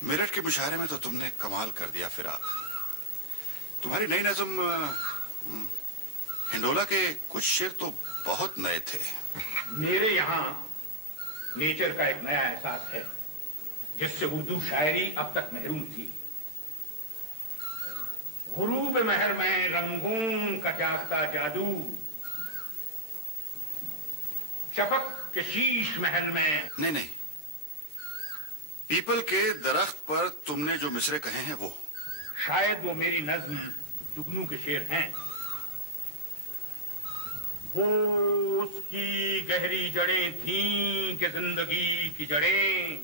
मेरठ के मुशायरे में तो तुमने कमाल कर दिया फिराक। तुम्हारी नई नज़्म हिंडोला के कुछ शेर तो बहुत नए थे। मेरे यहाँ नेचर का एक नया एहसास है जिससे उर्दू शायरी अब तक महरूम थी। गुरूब महर में रंगों का जागता जादू, शफक के शीश महल में। नहीं, पीपल के दरख्त पर तुमने जो मिसरे कहे हैं वो शायद वो मेरी नज्म जुगनू के शेर हैं। वो उसकी गहरी जड़ें थीं कि जिंदगी की जड़ें,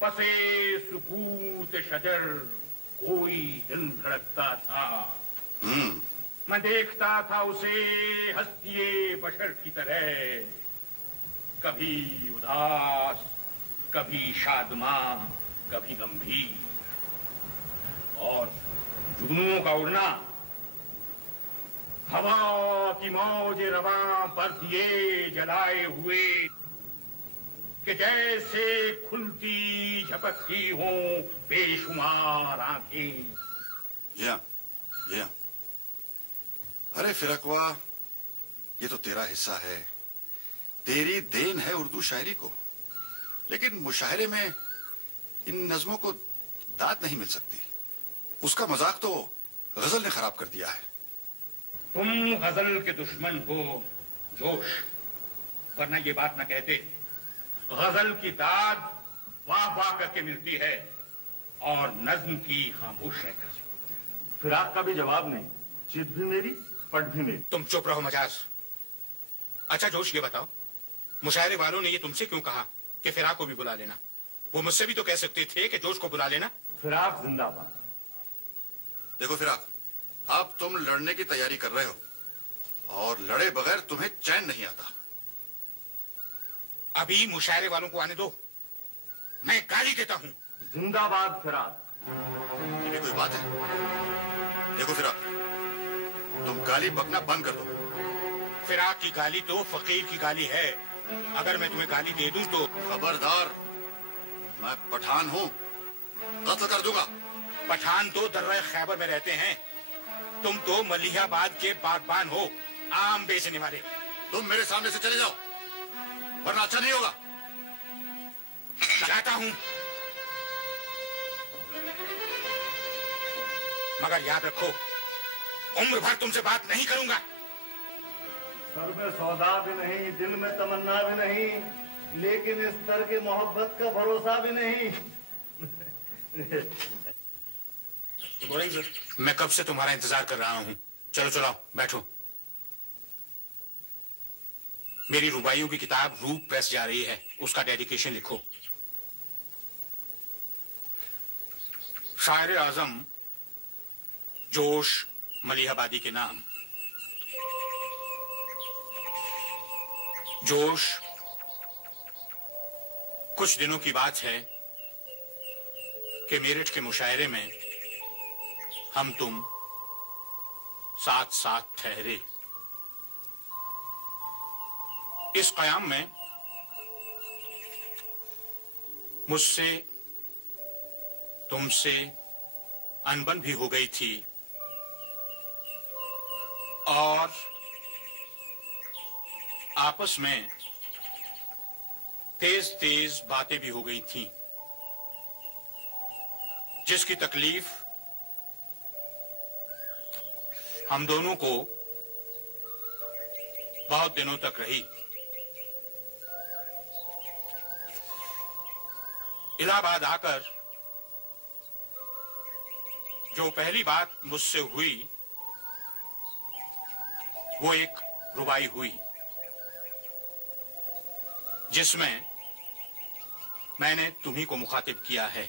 पसे सुकूत शजर कोई दिल धड़कता था। मैं देखता था उसे हस्तिये बशर की तरह, कभी उदास, कभी शादमां, कभी गंभीर। और जुगनुओं का उड़ना हवा की मौज रवां पर दिए जलाए हुए कि जैसे खुलती झपकती हो बेशुमार आंखें। जी हाँ। अरे फिरकवा, ये तो तेरा हिस्सा है, तेरी देन है उर्दू शायरी को। लेकिन मुशायरे में इन नज़्मों को दाद नहीं मिल सकती। उसका मजाक तो गजल ने खराब कर दिया है। तुम गजल के दुश्मन हो जोश, वरना ये बात ना कहते। गजल की दाद वाह वाह करके मिलती है और नज्म की खामोश रहकर। फिराक का भी जवाब नहीं, चित भी मेरी, पट भी मेरी। तुम चुप रहो मजाज। अच्छा जोश, ये बताओ, मुशायरे वालों ने ये तुमसे क्यों कहा कि फिराक को भी बुला लेना? वो मुझसे भी तो कह सकते थे कि जोश को बुला लेना। फिराक जिंदाबाद। देखो फिराक, अब तुम लड़ने की तैयारी कर रहे हो और लड़े बगैर तुम्हें चैन नहीं आता। अभी मुशायरे वालों को आने दो, मैं गाली देता हूं। जिंदाबाद फिराक। ये कोई बात है? देखो फिराक, तुम गाली बकना बंद कर दो। फिराक की गाली तो फकीर की गाली है। अगर मैं तुम्हें गाली दे दूं तो खबरदार, मैं पठान हूं, कत्ल कर दूंगा। पठान तो दर्रा खैबर में रहते हैं, तुम तो मलिहाबाद के बागबान हो, आम बेचने वाले। तुम मेरे सामने से चले जाओ, वरना अच्छा नहीं होगा। जाता हूं, मगर याद रखो, उम्र भर तुमसे बात नहीं करूंगा। सर में सौदा भी नहीं, दिल में तमन्ना भी नहीं, लेकिन इस तरह के मोहब्बत का भरोसा भी नहीं। मैं कब से तुम्हारा इंतजार कर रहा हूं। चलो चलो बैठो। मेरी रुबाइयों की किताब रूप प्रेस जा रही है, उसका डेडिकेशन लिखो। शायर आजम जोश मलिहाबादी के नाम। जोश, कुछ दिनों की बात है कि मेरठ के मुशायरे में हम तुम साथ साथ ठहरे। इस क़याम में मुझसे तुमसे अनबन भी हो गई थी और आपस में तेज तेज बातें भी हो गई थीं, जिसकी तकलीफ हम दोनों को बहुत दिनों तक रही। इलाहाबाद आकर जो पहली बात मुझसे हुई वो एक रुबाई हुई, जिसमें मैंने तुम्ही को मुखातिब किया है।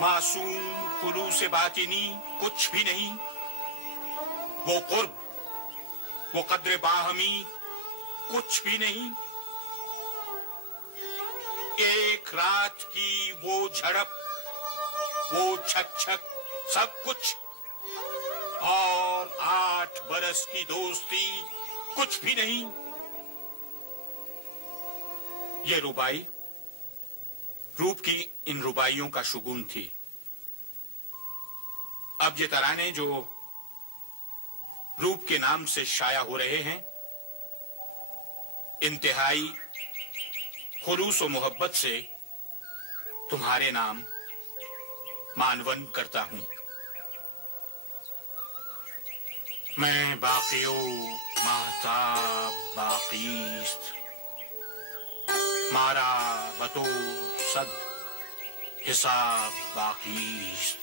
मासूम खुलूस बातिनी कुछ भी नहीं, वो कुर्ब, वो कद्र बाहमी कुछ भी नहीं, एक रात की वो झड़प, वो छक छक सब कुछ, और 8 बरस की दोस्ती कुछ भी नहीं। ये रुबाई रूप की इन रुबाइयों का शुगुन थी। अब ये तराने जो रूप के नाम से शाया हो रहे हैं, इंतहाई खुलूस और मोहब्बत से तुम्हारे नाम मानवन करता हूं। मैं बाकियो महताब बाकीस्त, मारा बतो सद हिसाब बाकीस्त।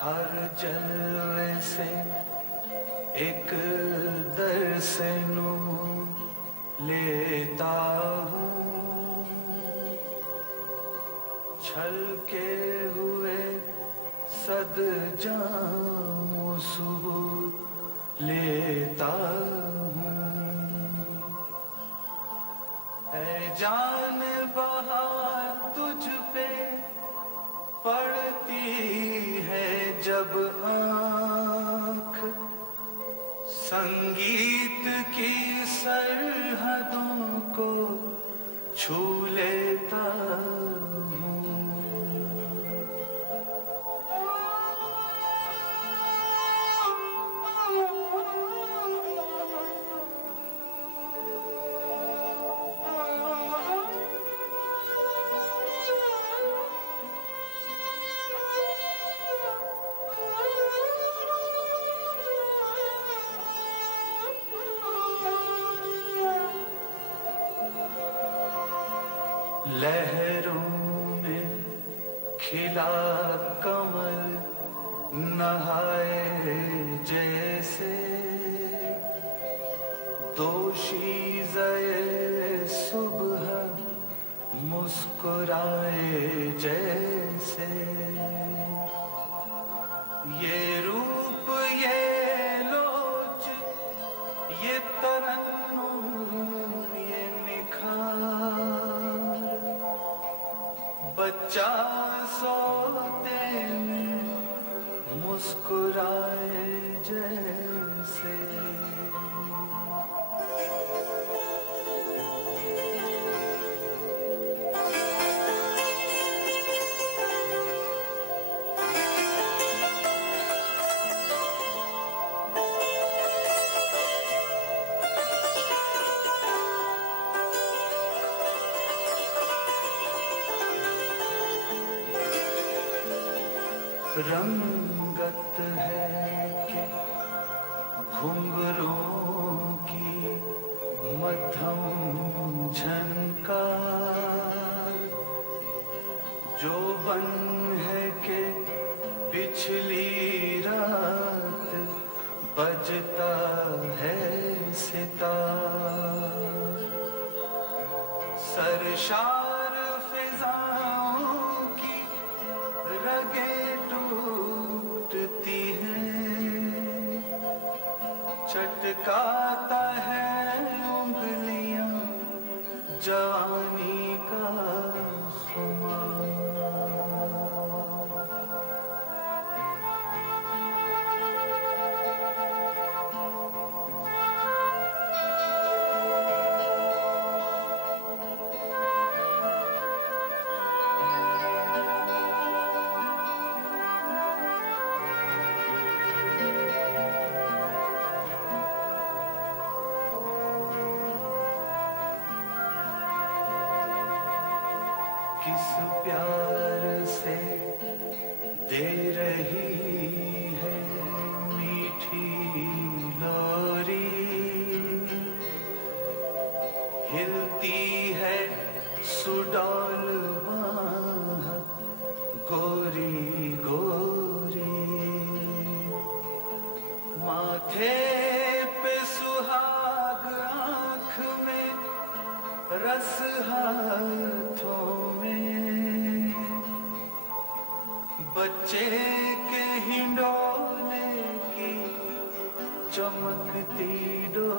हर जलवे से एक दर्स नू लेता हूँ, छलके हुए सद जाऊं सुबह लेता हूँ। ऐ जान बहार तुझ पे पड़ती है जब आँख, संगीत की सरहदों को छू लेता हूँ। लहरों में खिला कमल नहाए जैसे, दोशीज़े सुबह मुस्कुराए जैसे। ये रूप ये लोच ये तरन्नुम ये निखार, बच्चा सोते में मुस्कुराए जैसे। रंगत है कि घुंघरों की मध्यम झनकार, जो बन है कि पिछली रात बजता है सितार। सरशार फिजाओं की रगे टूटती हैं, चटकाता है उंगलियां जवानी का खुमार। किस प्यार से दे रही है मीठी लोरी, हिलती है सुडौल बाह गोरी गोरी। माथे पे सुहाग आँख में रस हाथों में, बच्चे के हिंडोले की चमकती डोर